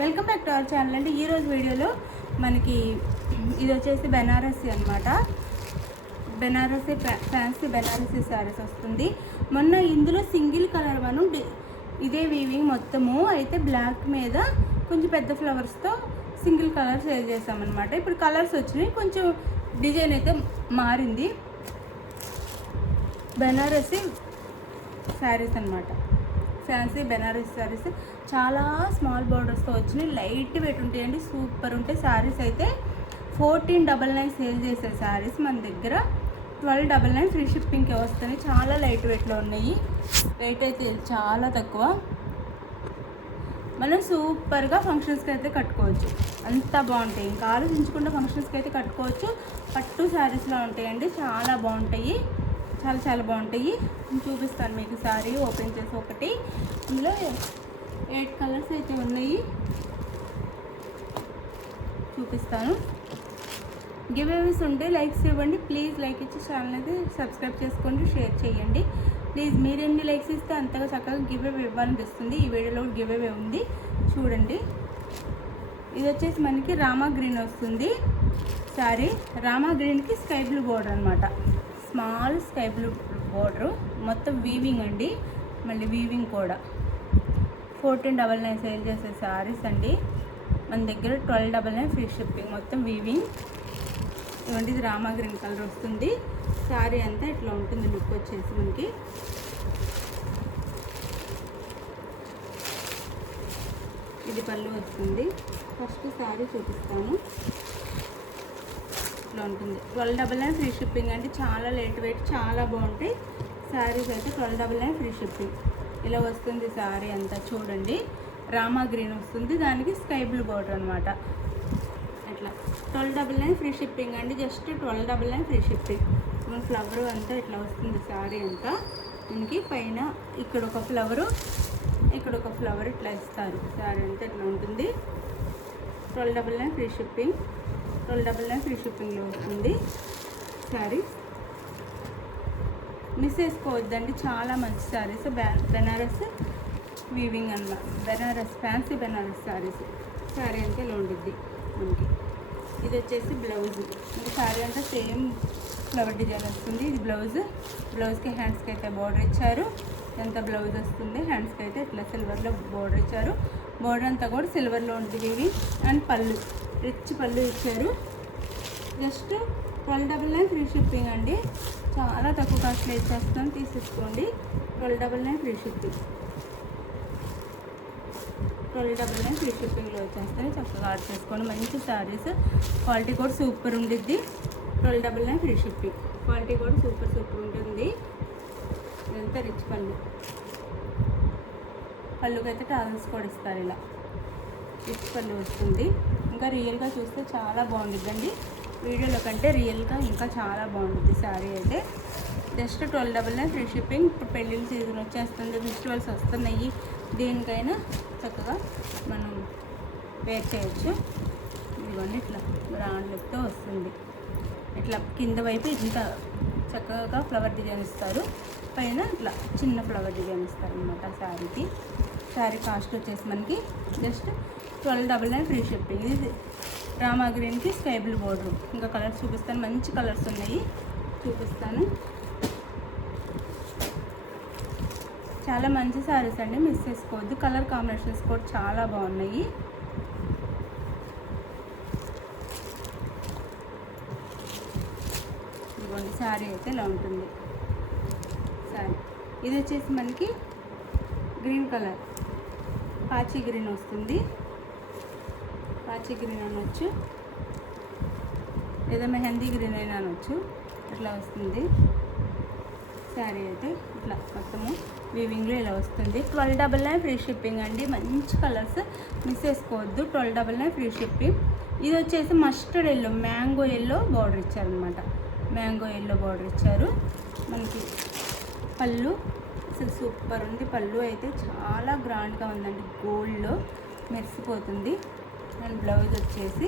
Welcome back to our channel అండి. ఈరోజు వీడియోలో మనకి ఇది వచ్చేసి బెనారసీ అనమాట. బెనారసీ ఫ్యాన్సీ బెనారసీ శారీస్ వస్తుంది. మొన్న ఇందులో సింగిల్ కలర్ మనం ఇదే వీవింగ్ మొత్తము అయితే బ్లాక్ మీద కొంచెం పెద్ద ఫ్లవర్స్తో సింగిల్ కలర్ సేల్ చేసామన్నమాట. ఇప్పుడు కలర్స్ వచ్చినాయి, కొంచెం డిజైన్ అయితే మారింది. బెనారసీ శారీస్ అనమాట, ఫ్యాన్సీ బెనారసీ శారీస్ చాలా స్మాల్ బార్డర్స్తో వచ్చినాయి, లైట్ వెయిట్ ఉంటాయండి, సూపర్ ఉంటాయి. శారీస్ అయితే 1499 సేల్ చేసే శారీస్ మన దగ్గర 1299 ఫ్రీ షిప్పింగ్కి వస్తాయి. చాలా లైట్ వెయిట్లో ఉన్నాయి, వెయిట్ అయితే చాలా తక్కువ. మనం సూపర్గా ఫంక్షన్స్కి అయితే కట్టుకోవచ్చు, అంత బాగుంటాయి. ఇంకా ఆలోచించకుండా ఫంక్షన్స్కి అయితే కట్టుకోవచ్చు. పట్టు శారీస్లో ఉంటాయండి, చాలా బాగుంటాయి, చాలా చాలా బాగుంటాయి. చూపిస్తాను మీకు శారీ ఓపెన్ చేసి. ఒకటి ఇందులో 8 కలర్స్ అయితే ఉన్నాయి, చూపిస్తాను. గివ్ అవేస్ ఉంటే లైక్స్ ఇవ్వండి ప్లీజ్. లైక్ ఇచ్చి ఛానల్ అయితే సబ్స్క్రైబ్ చేసుకోండి, షేర్ చేయండి ప్లీజ్. మీరు ఎన్ని లైక్స్ ఇస్తే అంతగా చక్కగా గివ్ అవే ఇవ్వాలనిపిస్తుంది. ఈ వీడియోలో గివ్ అవే ఉంది, చూడండి. ఇది వచ్చేసి మనకి రామా గ్రీన్ వస్తుంది శారీ. రామా గ్రీన్కి స్కై బ్లూ బోర్డర్ అనమాట, స్మాల్ స్కై బ్లూ బోర్డరు, మొత్తం వీవింగ్ అండి. మళ్ళీ వీవింగ్ కూడా 1499 సేల్ చేసే శారీస్ అండి మన దగ్గర. 1299 ఫ్రీ షిప్పింగ్, మొత్తం వీవింగ్. ఇవ్వండి, ఇది రామా గ్రీన్ కలర్ వస్తుంది. శారీ అంతా ఇట్లా ఉంటుంది లుక్ వచ్చేసి మనకి. ఇది పళ్ళు వస్తుంది. ఫస్ట్ శారీ చూపిస్తాను, ఇట్లా ఉంటుంది. 1299 ఫ్రీ షిప్పింగ్ అండి, చాలా లైట్ వెయిట్, చాలా బాగుంటాయి శారీస్ అయితే. 1299 ఫ్రీ షిప్పింగ్. ఇలా వస్తుంది శారీ అంతా, చూడండి. రామా గ్రీన్ వస్తుంది, దానికి స్కై బ్లూ బోర్డర్ అనమాట. ఇట్లా 1299 ఫ్రీ షిప్పింగ్ అండి, జస్ట్ 1299 ఫ్రీ షిప్పింగ్. మన ఫ్లవరు అంతా ఇట్లా వస్తుంది శారీ అంతా మనకి. పైన ఇక్కడ ఒక ఫ్లవరు, ఇక్కడ ఒక ఫ్లవర్ ఇట్లా ఇస్తారు. శారీ అంతా ఇట్లా ఉంటుంది. 1299 ఫ్రీ షిప్పింగ్, 1299 ఫ్రీ షిప్పింగ్లో వస్తుంది శారీ. మిస్ చేసుకోవద్దండి, చాలా మంచి శారీస్. బెనారస్ వీవింగ్ అన్నమాట, బెనారస్ ఫ్యాన్సీ బెనారస్ శారీస్. శారీ అంతా ఇలా ఉంటుంది మనకి. ఇది వచ్చేసి బ్లౌజ్. ఇంకా శారీ అంతా సేమ్ ఫ్లవర్ డిజైన్ వస్తుంది. ఇది బ్లౌజ్. బ్లౌజ్కి హ్యాండ్స్కి అయితే బార్డర్ ఇచ్చారు. ఎంత బ్లౌజ్ వస్తుంది, హ్యాండ్స్కి అయితే ఇట్లా సిల్వర్లో బార్డర్ ఇచ్చారు. బార్డర్ అంతా కూడా సిల్వర్లో ఉంటుంది ఇవి. అండ్ పళ్ళు, రిచ్ పళ్ళు ఇచ్చారు. జస్ట్ 1299 ఫ్రీ షిప్పింగ్ అండి, చాలా తక్కువ కాస్ట్లో ఇచ్చేస్తాను, తీసేసుకోండి. 1299 ఫ్రీ షిప్పింగ్, 1299 ఫ్రీ షిప్పింగ్లో వచ్చేస్తాయి. చక్కగా ఆర్డర్ చేసుకోండి. మంచి శారీస్, క్వాలిటీ కూడా సూపర్ ఉండిద్ది. 1299 ఫ్రీ షిప్పింగ్, క్వాలిటీ కూడా సూపర్ సూపర్ ఉంటుంది. ఇదంతా రిచ్ పళ్ళు. పళ్ళుకైతే టాజల్స్ కూడా ఇస్తారు, ఇలా రిచ్ పళ్ళు వస్తుంది. ఇంకా రియల్గా చూస్తే చాలా బాగుంటుందండి, వీడియోలో కంటే రియల్గా ఇంకా చాలా బాగుంటుంది శారీ అయితే. Just 1299 free shipping. ఇప్పుడు పెళ్ళిళ్ళ సీజన్ వచ్చేస్తుంది, ఫెస్టివల్స్ వస్తున్నాయి, దేనికైనా చక్కగా మనం వేర్ చేయొచ్చు. ఇవన్నీ ఇట్లా బ్రాండ్ లుక్తో వస్తుంది. ఇట్లా కింద వైపు ఇంత చక్కగా ఫ్లవర్ డిజైన్ ఇస్తారు, పైన ఇట్లా చిన్న ఫ్లవర్ డిజైన్ ఇస్తారు అనమాట శారీకి. శారీ కాస్ట్ వచ్చేసి మనకి జస్ట్ 1299 ఫ్రీ షిప్పింగ్. ఇది రామా గ్రీన్కి స్కై బ్లూ బోర్డర్. ఇంకా కలర్స్ చూపిస్తాను, మంచి కలర్స్ ఉన్నాయి, చూపిస్తాను. చాలా మంచి శారీస్ అండి, మిస్ చేసుకోవద్దు. కలర్ కాంబినేషన్స్ కూడా చాలా బాగున్నాయి. ఇదిగోండి, శారీ అయితే ఇలా ఉంటుంది శారీ. ఇది వచ్చేసి మనకి గ్రీన్ కలర్, పాచి గ్రీన్ వస్తుంది. పాచి గ్రీన్ అనొచ్చు, లేదా మెహందీ గ్రీన్ అయినా అనొచ్చు. ఇట్లా వస్తుంది శారీ అయితే. ఇట్లా మొత్తము వీవింగ్లో ఇలా వస్తుంది. 1299 ఫ్రీ షిప్పింగ్ అండి, మంచి కలర్స్, మిస్ చేసుకోవద్దు. 1299 ఫ్రీ షిప్పింగ్. ఇది వచ్చేసి mustard yellow, mango yellow border ఇచ్చారనమాట. మ్యాంగో ఎల్లో బార్డర్ ఇచ్చారు మనకి. పళ్ళు అసలు సూపర్ ఉంది, పళ్ళు అయితే చాలా గ్రాండ్గా ఉందండి, గోల్డ్లో మెరిసిపోతుంది. అండ్ బ్లౌజ్ వచ్చేసి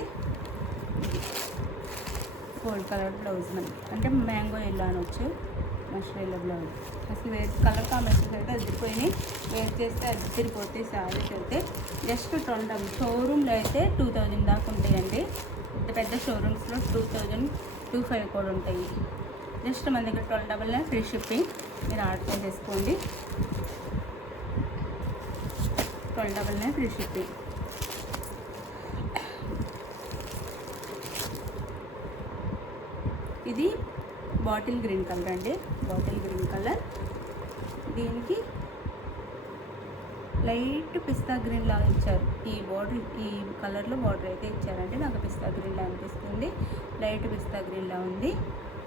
గోల్డ్ కలర్ బ్లౌజ్ మనకి, అంటే మ్యాంగో ఎల్లో అనొచ్చు, మస్టర్డ్ ఎల్లో బ్లౌజ్. అసలు కలర్ కాంబినేషన్స్ అయితే అదిరిపోయినాయి, వేర్ చేస్తే అదిరిపోతాయి శారీస్ అయితే. జస్ట్ 12 షోరూమ్లో అయితే 2000 దాకా ఉంటాయండి. పెద్ద పెద్ద షోరూమ్స్లో 2000-2500 కూడా ఉంటాయి. జస్ట్ మన దగ్గర 1299 ఫ్రీ షిప్పింగ్. మీరు ఆర్డర్ చేసేసుకోండి. 1299 ఫ్రీ షిప్పింగ్. ఇది బాటిల్ గ్రీన్ కలర్ అండి, బాటిల్ గ్రీన్ కలర్. దీనికి లైట్ పిస్తా గ్రీన్ లాగా ఇచ్చారు. ఈ బార్డర్, ఈ కలర్లో బార్డర్ అయితే ఇచ్చారంటే నాకు పిస్తా గ్రీన్ లా అనిపిస్తుంది. లైట్ పిస్తా గ్రీన్ లా ఉంది.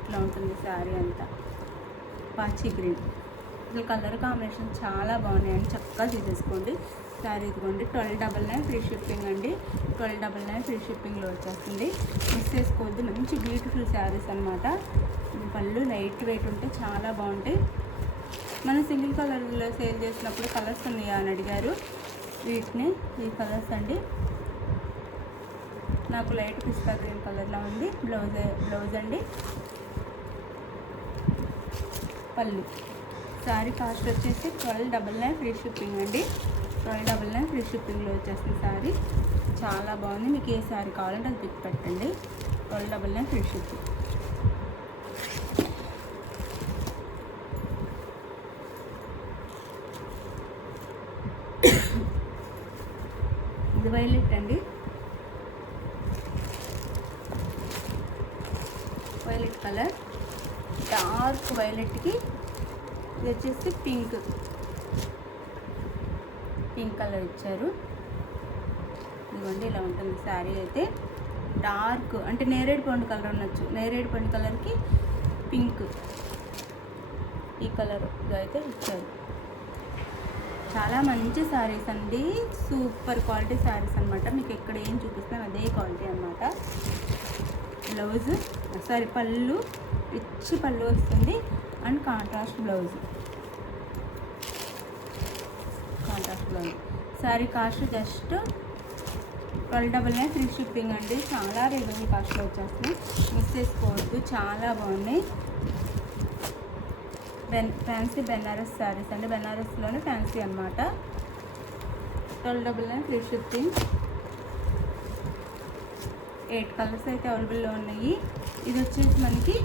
ఇట్లా ఉంటుంది శారీ అంతా. పాచి గ్రీన్, అసలు కలర్ కాంబినేషన్ చాలా బాగున్నాయండి. చక్కగా తీసేసుకోండి. శారీ ఇదిగోండి. 1299 ఫ్రీ షిప్పింగ్ అండి. 1299 ఫ్రీ షిప్పింగ్లో వచ్చేస్తుంది. మిస్ చేసుకోవద్దు. మంచి బ్యూటిఫుల్ శారీస్ అనమాట. పళ్ళు లైట్ వెయిట్ ఉంటే చాలా బాగుంటాయి. మనం సింగిల్ కలర్లో సేల్ చేసినప్పుడు కలర్స్ ఉన్నాయా అని అడిగారు. వీటిని ఈ కలర్స్ అండి. నాకు లైట్ పిస్తా గ్రీన్ కలర్లో ఉంది. బ్లౌజ్ అండి. పళ్ళు. శారీ కాస్ట్ వచ్చేసి 1299 ఫ్రీ షిప్పింగ్ అండి. 1299 ఫ్రీ షిప్పింగ్లో వచ్చేస్తుంది శారీ. చాలా బాగుంది. మీకు ఏ శారీ కావాలంటే అది పిక్ పెట్టండి. 1299 ఫ్రీ షిప్పింగ్. ఇది వైలెట్ అండి. వైలెట్ కలర్, డార్క్ వైలెట్కి ఇది వచ్చేసి పింక్ కలర్ ఇచ్చారు. ఇదిగోండి ఇలా ఉంటుంది శారీ అయితే. డార్క్ అంటే నేరేడు పండు కలర్ ఉండొచ్చు. నేరేడు పండు కలర్కి పింక్ ఈ కలర్ అయితే ఇచ్చారు. చాలా మంచి శారీస్ అండి. సూపర్ క్వాలిటీ శారీస్ అనమాట. మీకు ఎక్కడ ఏం చూపిస్తాను అదే క్వాలిటీ అనమాట. బ్లౌజ్ పళ్ళు రిచ్ పళ్ళు వస్తుంది and contrast blouse. Sari cost just 1299 free shipping అండి. చాలా రీజనబుల్ కాస్ట్లో వచ్చేస్తుంది. మిస్ చేసుకోవద్దు. చాలా బాగున్నాయి. ఫ్యాన్సీ బెనారస్ శారీస్ అండి. బెనారస్లోనే ఫ్యాన్సీ అనమాట. 1299 ఫ్రీ షిప్పింగ్. 8 కలర్స్ అయితే అవైలబుల్లో ఉన్నాయి. ఇది వచ్చేసి మనకి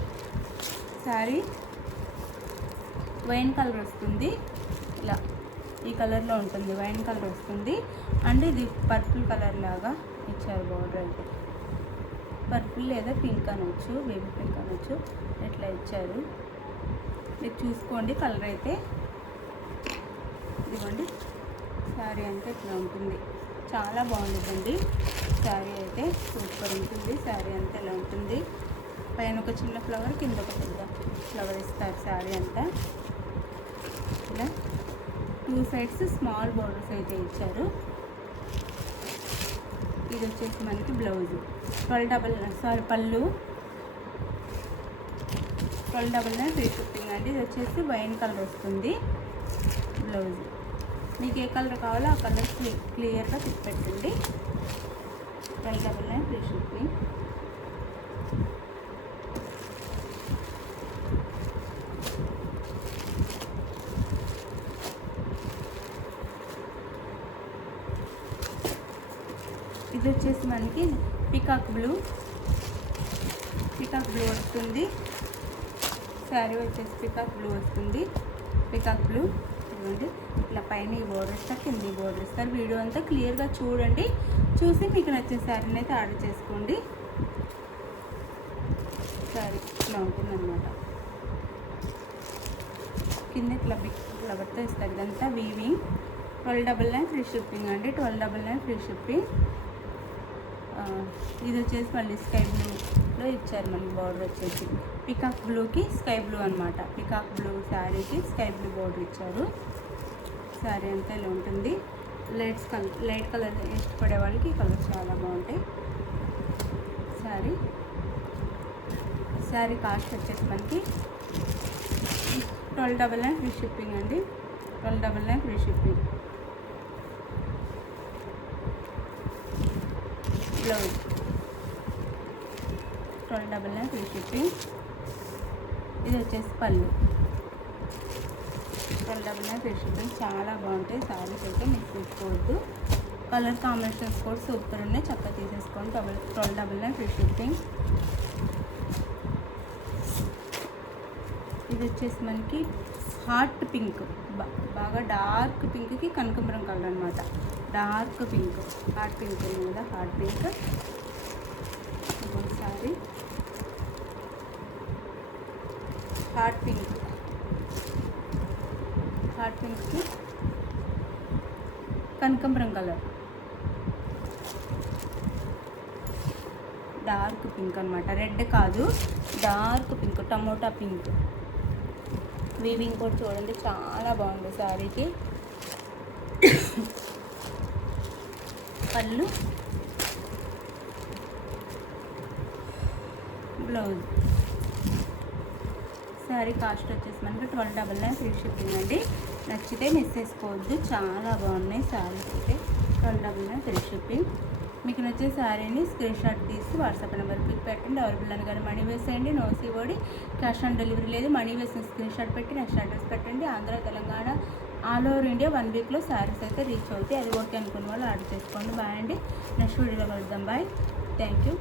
శారీ వైన్ కలర్ వస్తుంది. ఇలా ఈ కలర్లో ఉంటుంది. వైన్ కలర్ వస్తుంది. అండ్ ఇది పర్పుల్ కలర్ లాగా ఇచ్చారు. బార్డర్ అయితే పర్పుల్ లేదా పింక్ అనొచ్చు, బేబీ పింక్ అనొచ్చు. ఇట్లా ఇచ్చారు. మీరు చూసుకోండి. కలర్ అయితే ఇదిగోండి. శారీ అంతా ఇట్లా ఉంటుంది. చాలా బాగుంటుందండి. శారీ అయితే సూపర్ ఉంటుంది. శారీ అంతా ఇలా ఉంటుంది. పైన ఒక చిన్న ఫ్లవర్, కింద ఒక పెద్ద ఫ్లవర్ ఇస్తారు. శారీ అంతా ఇలా 2 సైడ్స్ స్మాల్ బోర్డర్స్ అయితే ఇచ్చారు. ఇది వచ్చేసి మనకి బ్లౌజ్. పళ్ళు 1299 ఫ్రీ షిప్పింగ్ అండి. ఇది వచ్చేసి వైన్ కలర్ వస్తుంది బ్లౌజ్. మీకు ఏ కలర్ కావాలో ఆ కలర్ క్లియర్గా పిక్ పెట్టండి. 1299 ఫ్రీ షిప్పింగ్. ఇది వచ్చేసి మనకి పికాక్ బ్లూ వస్తుంది. శారీ వచ్చేసి పికాక్ బ్లూ వస్తుంది. పికాక్ బ్లూ ఇవ్వండి. ఇట్లా పైన ఈ బోర్డర్ ఇస్తారు, కింద ఈ బోర్డర్ ఇస్తారు. వీడియో అంతా క్లియర్గా చూడండి. చూసి మీకు నచ్చిన శారీని అయితే ఆర్డర్ చేసుకోండి. శారీ ఇట్లా ఉంటుందన్నమాట. కింద ఇట్లా బిగ్ ఫ్లవర్తో ఇస్తారు. ఇదంతా వీవింగ్. 1299 ఫ్రీ షిప్పింగ్ అండి. 1299 ఫ్రీ షిప్పింగ్. ఇది వచ్చేసి మళ్ళీ స్కై బ్లూలో ఇచ్చారు. మనకి బార్డర్ వచ్చేసి పికాక్ బ్లూకి స్కై బ్లూ అనమాట. పికాక్ బ్లూ శారీకి స్కై బ్లూ బార్డర్ ఇచ్చారు. శారీ అంతా ఇలా ఉంటుంది. లైట్ కలర్ ఇష్టపడే వాళ్ళకి ఈ కలర్ చాలా బాగుంటాయి. శారీ కాస్ట్ వచ్చేసి మనకి 1299 ఫ్రీ షిప్పింగ్ అండి. 1299 free shipping. Blouse 1299 free shipping. ఇది వచ్చేసి పళ్ళు 1299 ఫ్రీ షిప్పింగ్. చాలా బాగుంటాయి శారీస్ అయితే. మిస్ చేసుకోవద్దు. కలర్ కాంబినేషన్స్ కూడా సూపర్ ఉన్నాయి, చక్కగా తీసేసుకోండి. 1299 ఫ్రీ షిప్పింగ్. ఇది వచ్చేసి మనకి హార్ట్ పింక్, బాగా డార్క్ పింక్కి కనకాంబరం కలర్ అనమాట. డార్క్ పింక్, హార్ట్ పింక్ ఉంది కదా, హార్ట్ పింక్. ఇంకోసారి హార్ట్ పింక్కి కనకాంబరం కలర్, డార్క్ పింక్ అనమాట. రెడ్ కాదు, dark pink, tomato pink. Weaving కూడా చూడండి చాలా బాగుంది శారీకి. పళ్ళు, బ్లౌజ్. శారీ కాస్ట్ వచ్చేసి మనకి 1299 ఫ్రీ షిప్పింగ్ అండి. నచ్చితే మిస్ చేసుకోవద్దు, చాలా బాగున్నాయి శారీస్ అయితే. 1299 ఫ్రీ షిప్పింగ్. మీకు నచ్చే శారీని స్క్రీన్ షాట్ తీసి వాట్సాప్ నెంబర్కి పెట్టండి. అవైలబుల్ అని కానీ మనీ వేసేయండి. No COD, cash on delivery లేదు. మనీ వేసిన స్క్రీన్ షాట్ పెట్టి నెక్స్ట్ అడ్రస్ పెట్టండి. Andhra, Telangana, all over India 1 వీక్లో శారీస్ అయితే రీచ్ అవుతాయి. అది ఓకే అనుకున్న వాళ్ళు ఆర్డర్ చేసుకోండి. బాయ్ అండి. నెక్స్ట్ వీడియోలో కలుద్దాం. Bye, thank you.